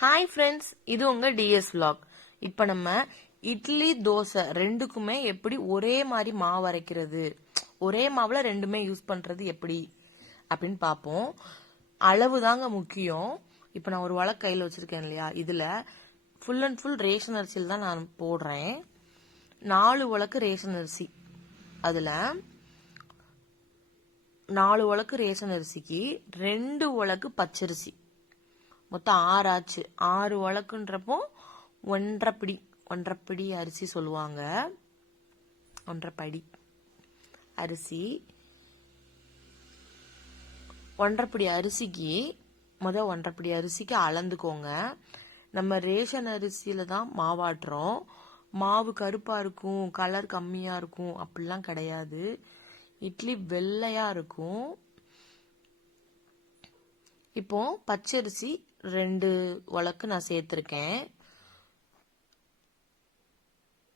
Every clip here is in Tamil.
ஹாய் ஃப்ரெண்ட்ஸ், இது உங்க டிஎஸ் vlog. இப்போ நம்ம இட்லி தோசை ரெண்டுக்குமே எப்படி ஒரே மாதிரி மாவு அரைக்கிறது, ஒரே மாவுல ரெண்டுமே யூஸ் பண்றது எப்படி அப்படின்னு பார்ப்போம். அளவு தாங்க முக்கியம். இப்போ நான் ஒரு வழக்கு கையில் வச்சிருக்கேன் இல்லையா, இதுல ஃபுல் அண்ட் ஃபுல் ரேஷன் அரிசியில் தான் நான் போடுறேன். 4 வழக்கு ரேஷன் அரிசி. அதுல 4 வழக்கு ரேஷன் அரிசிக்கு 2 வழக்கு பச்சரிசி, மொத்தம் 6 ஆச்சு. 6 வழக்குன்றப்போ 1.5 பிடி அரிசி சொல்லுவாங்க. 1.5 படி அரிசி. 1.5 பிடி அரிசிக்கு 1.5 பிடி அரிசிக்கு அளந்துக்கோங்க. நம்ம ரேஷன் அரிசியில தான் மாவாட்டுறோம். மாவு கருப்பா இருக்கும், கலர் கம்மியா இருக்கும் அப்படிலாம் கிடையாது. இட்லி வெள்ளையா இருக்கும். இப்போ பச்சரிசி 2 வழக்கு நான் சேர்த்திருக்கேன்.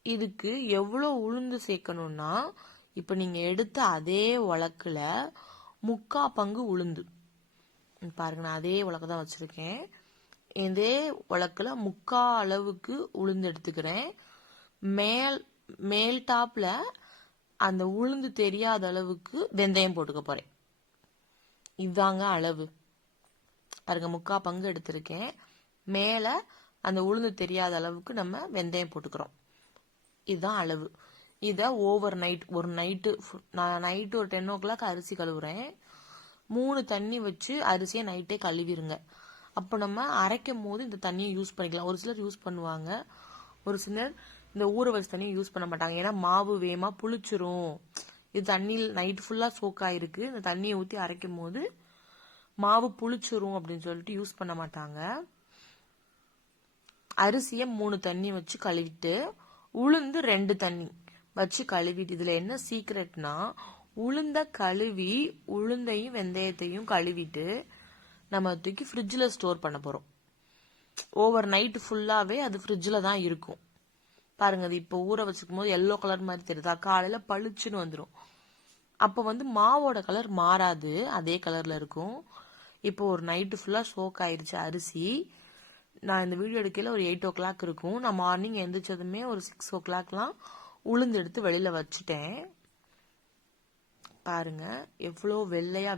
இதுக்கு எவ்வளவு உளுந்து சேர்க்கணும்னா, இப்ப நீங்க எடுத்த அதே வழக்குல 3/4 பங்கு உளுந்து. பாருங்க, நான் அதே வழக்கு தான் வச்சிருக்கேன். இதே வழக்குல 3/4 அளவுக்கு உளுந்து எடுத்துக்கிறேன். மேல் டாப்ல அந்த உளுந்து தெரியாத அளவுக்கு வெந்தயம் போட்டுக்க போறேன். இதுதாங்க அளவு. பாருங்க, 3/4 பங்கு எடுத்திருக்கேன். மேல அந்த உளுந்து தெரியாத அளவுக்கு நம்ம வெந்தயம் போட்டுக்கிறோம். இதுதான் அளவு. இத ஓவர் நைட், நான் நைட்டு ஒரு 10 o'clock அரிசி கழுவுறேன். 3 தண்ணி வச்சு அரிசியை நைட்டே கழுவிருங்க. அப்போ நம்ம அரைக்கும் போது இந்த தண்ணியை யூஸ் பண்ணிக்கலாம். ஒரு சிலர் யூஸ் பண்ணுவாங்க, ஒரு சிலர் இந்த ஊற வச்ச தண்ணியை யூஸ் பண்ண மாட்டாங்க. ஏன்னா மாவு வேகமா புளிச்சிரும். இது தண்ணியில் நைட் ஃபுல்லா சோக் ஆயிருக்கு. இந்த தண்ணியை ஊற்றி அரைக்கும் போது மாவு புளிச்சிரும் அப்படின்னு சொல்லிட்டு யூஸ் பண்ண மாட்டாங்க. அரிசிய 3 தண்ணி வச்சு கழுவிட்டு, உளுந்து 2 தண்ணி வச்சு கழுவிட்டு, இதுல என்ன சீக்ரெட்னா, உளுந்த கழுவி உளுந்தையும் வெந்தயத்தையும் கழுவிட்டு நம்ம தூக்கி ஃப்ரிட்ஜில் ஸ்டோர் பண்ண போறோம். ஓவர் நைட் ஃபுல்லாவே அது ஃப்ரிட்ஜில் தான் இருக்கும். பாருங்க, அது இப்போ ஊற வச்சுக்கும் போது எல்லோ கலர் மாதிரி தெரியுதா, காலையில பளிச்சுன்னு வந்துடும். அப்போ மாவோட கலர் மாறாது, அதே கலர்ல இருக்கும். இப்போ ஒரு நைட்டு ஃபுல்லா சோக் ஆயிருச்சு அரிசி. நான் இந்த வீடியோ எடுக்கையில ஒரு 8 o'clock இருக்கும். நான் மார்னிங் எந்திரிச்சதுமே ஒரு 6 o'clockலாம் உளுந்து எடுத்து வெளியில வச்சுட்டேன். பாருங்க எவ்வளோ வெள்ளையா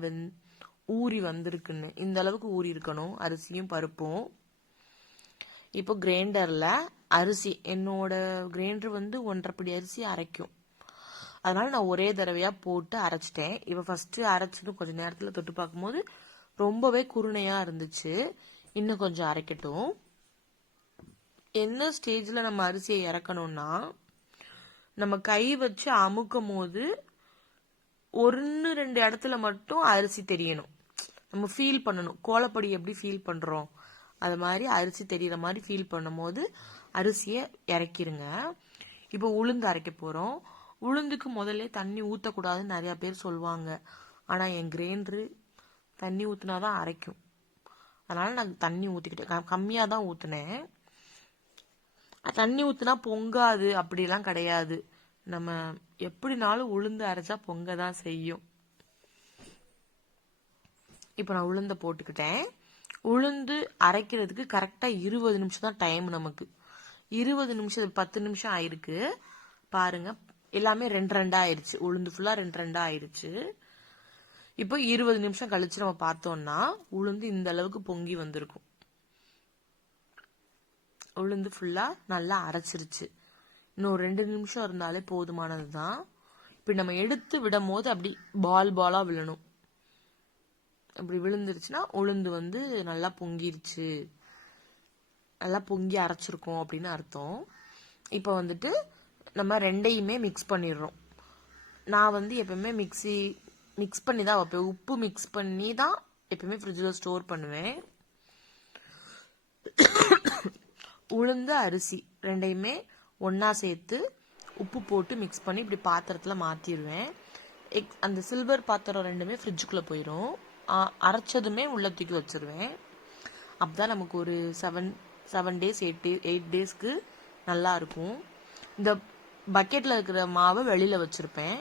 ஊறி வந்திருக்குன்னு. இந்த அளவுக்கு ஊறி இருக்கணும் அரிசியும் பருப்பும். இப்போ கிரைண்டர்ல அரிசி, என்னோட கிரைண்டர் 1.5 பிடி அரிசி அரைக்கும். அதனால நான் ஒரே தடவையா போட்டு அரைச்சிட்டேன். இப்போ ஃபர்ஸ்ட் அரைச்சது கொஞ்ச நேரத்துல தொட்டு பார்க்கும்போது ரொம்பவே குருணையா இருந்துச்சு. இன்னும் கொஞ்சம் அரைக்கட்டும். என்ன ஸ்டேஜ்ல நம்ம அரிசியை இறக்கணும்னா, நம்ம கை வச்சு அமுக்கும் போது 1-2 இடத்துல மட்டும் அரிசி தெரியணும். நம்ம ஃபீல் பண்ணணும். கோலப்பொடி எப்படி ஃபீல் பண்றோம் அது மாதிரி அரிசி தெரியற மாதிரி ஃபீல் பண்ணும் போது அரிசியை இறக்கிருங்க. இப்போ உளுந்து அரைக்க போறோம். உளுந்துக்கு முதல்ல தண்ணி ஊத்தக்கூடாதுன்னு நிறைய பேர் சொல்லுவாங்க. ஆனா என் கிரைண்டரு தண்ணி ஊத்தினாதான் அரைக்கும். அதனால நான் தண்ணி ஊத்திக்கிட்டேன், கம்மியா தான் ஊத்தினேன். தண்ணி ஊத்தினா பொங்காது அப்படிலாம் கிடையாது. நம்ம எப்படினாலும் உளுந்து அரைச்சா பொங்க தான் செய்யும். இப்ப நான் உளுந்த போட்டுக்கிட்டேன். உளுந்து அரைக்கிறதுக்கு கரெக்டா 20 நிமிஷம் தான் டைம் நமக்கு. 20 நிமிஷம் 10 நிமிஷம் ஆயிருக்கு. பாருங்க, எல்லாமே 2 ஆயிருச்சு. உளுந்து ஃபுல்லா 2 ஆயிருச்சு. இப்போ 20 நிமிஷம் கழிச்சு நம்ம பார்த்தோம்னா உளுந்து இந்த அளவுக்கு பொங்கி வந்திருக்கும். உளுந்து ஃபுல்லா நல்லா அரைச்சிருச்சு. இன்னும் 2 நிமிஷம் இருந்தாலே போதுமானதுதான். இப்ப நம்ம எடுத்து விடும் போது அப்படி பாலா விழணும். அப்படி விழுந்துருச்சுன்னா உளுந்து நல்லா பொங்கிருச்சு, நல்லா பொங்கி அரைச்சிருக்கோம் அப்படின்னு அர்த்தம். இப்ப நம்ம ரெண்டையுமே மிக்ஸ் பண்ணிடுறோம். நான் எப்பவுமே மிக்ஸ் பண்ணி தான் வைப்பேன். உப்பு மிக்ஸ் பண்ணி தான் எப்பவுமே ஃப்ரிட்ஜில் ஸ்டோர் பண்ணுவேன். உளுந்து அரிசி ரெண்டையுமே ஒன்னா சேர்த்து உப்பு போட்டு மிக்ஸ் பண்ணி இப்படி பாத்திரத்துல மாத்திடுவேன். அந்த சில்வர் பாத்திரம் ரெண்டுமே ஃப்ரிட்ஜுக்குள்ள போயிடும். அரைச்சதுமே உள்ள தூக்கி வச்சிருவேன். அப்பதான் நமக்கு ஒரு 7 days 8 daysக்கு நல்லா இருக்கும். இந்த பக்கெட்ல இருக்கிற மாவை வெளியில வச்சிருப்பேன்.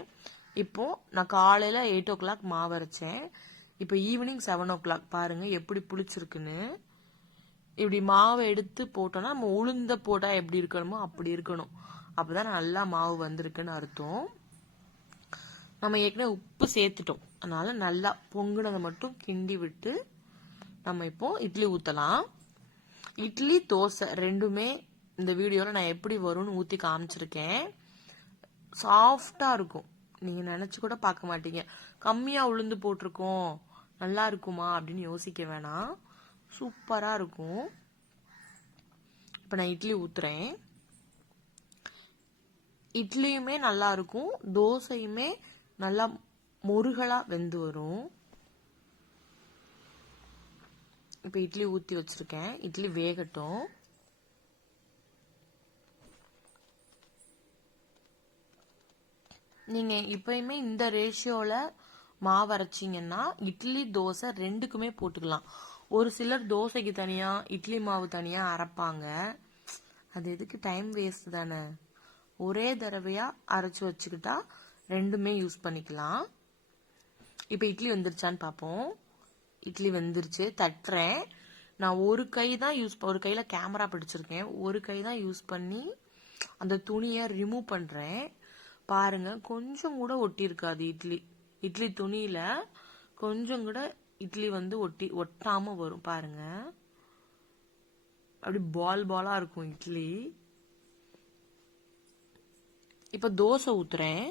இப்போ நான் காலையில 8 o'clock மாவு அரைச்சேன். இப்போ ஈவினிங் 7 o'clock பாருங்க எப்படி புளிச்சிருக்குன்னு. இப்படி மாவை எடுத்து போட்டோம்னா நம்ம உளுந்த போட்டா எப்படி இருக்கணுமோ அப்படி இருக்கணும். அப்பதான் நல்லா மாவு வந்திருக்குன்னு அர்த்தம். நம்ம ஏற்கனவே உப்பு சேர்த்துட்டோம், அதனால நல்லா பொங்குனதை மட்டும் கிண்டி விட்டு நம்ம இப்போ இட்லி ஊற்றலாம். இட்லி தோசை ரெண்டுமே இந்த வீடியோவில் நான் எப்படி வரும்னு ஊற்றி காமிச்சிருக்கேன். சாஃப்டாக இருக்கும், நீங்கள் நினச்சி கூட பார்க்க மாட்டீங்க. கம்மியாக உளுந்து போட்டிருக்கோம், நல்லா இருக்குமா அப்படின்னு யோசிக்க வேணாம், சூப்பராக இருக்கும். இப்போ நான் இட்லி ஊற்றுறேன். இட்லியுமே நல்லா இருக்கும், தோசையுமே நல்லா முருகலாக வெந்து வரும். இப்போ இட்லி ஊற்றி வச்சிருக்கேன், இட்லி வேகட்டும். நீங்கள் இப்பயுமே இந்த ரேஷியோவில் மாவு அரைச்சிங்கன்னா இட்லி தோசை ரெண்டுக்குமே போட்டுக்கலாம். ஒரு சிலர் தோசைக்கு தனியாக இட்லி மாவு தனியாக அரைப்பாங்க, அது எதுக்கு, டைம் வேஸ்ட் தானே. ஒரே தடவையாக அரைச்சி வச்சுக்கிட்டா ரெண்டுமே யூஸ் பண்ணிக்கலாம். இப்போ இட்லி வெந்துருச்சான்னு பார்ப்போம். இட்லி வெந்துருச்சு, தட்டுறேன். நான் ஒரு கை தான் ஒரு கையில் கேமரா பிடிச்சிருக்கேன், ஒரு கை தான் யூஸ் பண்ணி அந்த துணியை ரிமூவ் பண்ணுறேன். பாருங்க, கொஞ்சம் கூட ஒட்டி இருக்காது இட்லி துணியில கொஞ்சம் கூட இட்லி வந்து ஒட்டாம வரும். பாருங்க, அப்படி பாலா இருக்கும் இட்லி. இப்ப தோசை ஊத்துறேன்.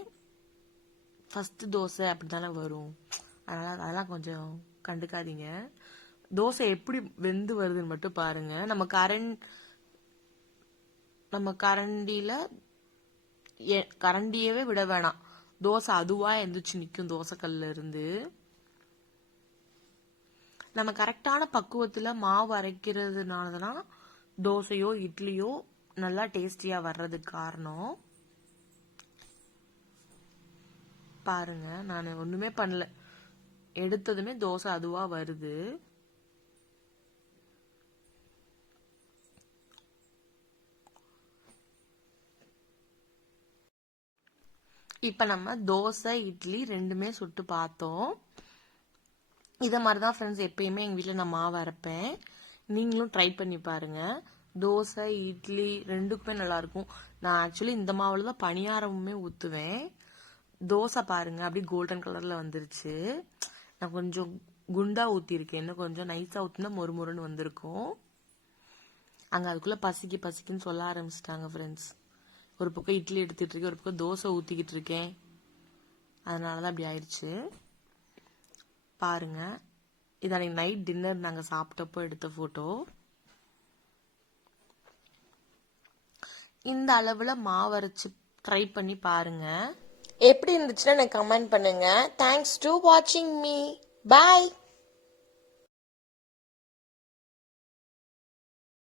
ஃபர்ஸ்ட் தோசை அப்படித்தானே வரும், அதனால அதெல்லாம் கொஞ்சம் கண்டுக்காதீங்க. தோசை எப்படி வெந்து வருதுன்னு மட்டும் பாருங்க. நம்ம கரண்டியவே விட வேணாம், தோசை அதுவா எந்திரிச்சு நிற்கும் தோசைக்கல்ல இருந்து. நம்ம கரெக்டான பக்குவத்துல மாவு அரைக்கிறதுனாலதான் தோசையோ இட்லியோ நல்லா டேஸ்டியா வர்றதுக்கு காரணம். பாருங்க, நான் ஒண்ணுமே பண்ணல, எடுத்ததுமே தோசை அதுவா வருது. இப்ப நம்ம தோசை இட்லி ரெண்டுமே சுட்டு பார்த்தோம். இதை மாதிரிதான் ஃப்ரெண்ட்ஸ் எப்பயுமே எங்க வீட்டில் நான் மாவு அரைப்பேன், நீங்களும் ட்ரை பண்ணி பாருங்க. தோசை இட்லி ரெண்டுக்குமே நல்லா இருக்கும். நான் ஆக்சுவலி இந்த மாவுல தான் பணியாரமுமே ஊத்துவேன். தோசை பாருங்க அப்படி கோல்டன் கலர்ல வந்துருச்சு. நான் கொஞ்சம் குண்டா ஊத்திருக்கேன், இன்னும் கொஞ்சம் நைஸா ஊத்தினா மொறுமொறுன்னு வந்திருக்கும். அங்க அதுக்குள்ள பசிக்குன்னு சொல்ல ஆரம்பிச்சிட்டாங்க ஃப்ரெண்ட்ஸ். ஒரு பக்கம் இட்லி எடுத்துட்டு இருக்கேன், ஒரு பக்கம் தோசை ஊத்திக்கிட்டு இருக்கேன், அதனாலதான் அப்படி ஆயிடுச்சு. பாருங்க, இது அன்னைக்கு நைட் டின்னர் நாங்க சாப்பிட்டப்போ எடுத்த போட்டோ. இந்த அளவுல மாவு அரைச்சு ட்ரை பண்ணி பாருங்க, எப்படி இருந்துச்சுன்னா எனக்கு கமெண்ட் பண்ணுங்க. தேங்க்ஸ் டு வாட்சிங் மீ. பாய்.